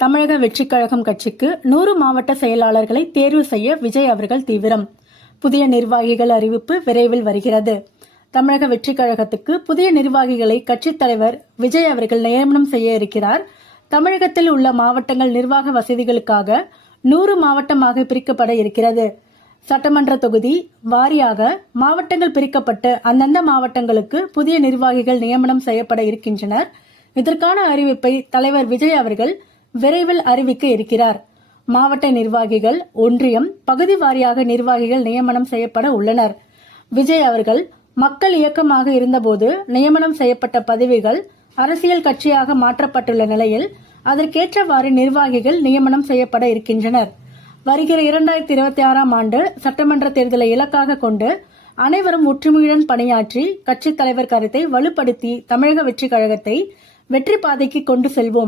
தமிழக வெற்றிக் கழகம் கட்சிக்கு 100 மாவட்ட செயலாளர்களை தேர்வு செய்ய விஜய் அவர்கள் தீவிரம். புதிய நிர்வாகிகள் அறிவிப்பு விரைவில் வருகிறது. தமிழக வெற்றிக் கழகத்துக்கு புதிய நிர்வாகிகளை கட்சித் தலைவர் விஜய் அவர்கள் நியமனம் செய்ய இருக்கிறார். தமிழகத்தில் உள்ள மாவட்டங்கள் நிர்வாக வசதிகளுக்காக 100 மாவட்டமாக பிரிக்கப்பட இருக்கிறது. சட்டமன்ற தொகுதி வாரியாக மாவட்டங்கள் பிரிக்கப்பட்டு அந்தந்த மாவட்டங்களுக்கு புதிய நிர்வாகிகள் நியமனம் செய்யப்பட இருக்கின்றனர். இதற்கான அறிவிப்பை தலைவர் விஜய் அவர்கள் விரைவில் அறிவிக்க இருக்கிறார். மாவட்ட நிர்வாகிகள், ஒன்றியம், பகுதி வாரியாக நிர்வாகிகள் நியமனம் செய்யப்பட உள்ளனர். விஜய் அவர்கள் மக்கள் இயக்கமாக இருந்தபோது நியமனம் செய்யப்பட்ட பதவிகள் அரசியல் கட்சியாக மாற்றப்பட்டுள்ள நிலையில் அதற்கேற்றவாறு நிர்வாகிகள் நியமனம் செய்யப்பட இருக்கின்றனர். வருகிற 2026ஆம் ஆண்டு சட்டமன்ற தேர்தலை இலக்காக கொண்டு அனைவரும் ஒற்றுமையுடன் பணியாற்றி கட்சித் தலைவர் கருத்தை வலுப்படுத்தி தமிழக வெற்றிக் கழகத்தை வெற்றி பாதைக்கு கொண்டு செல்வோம்.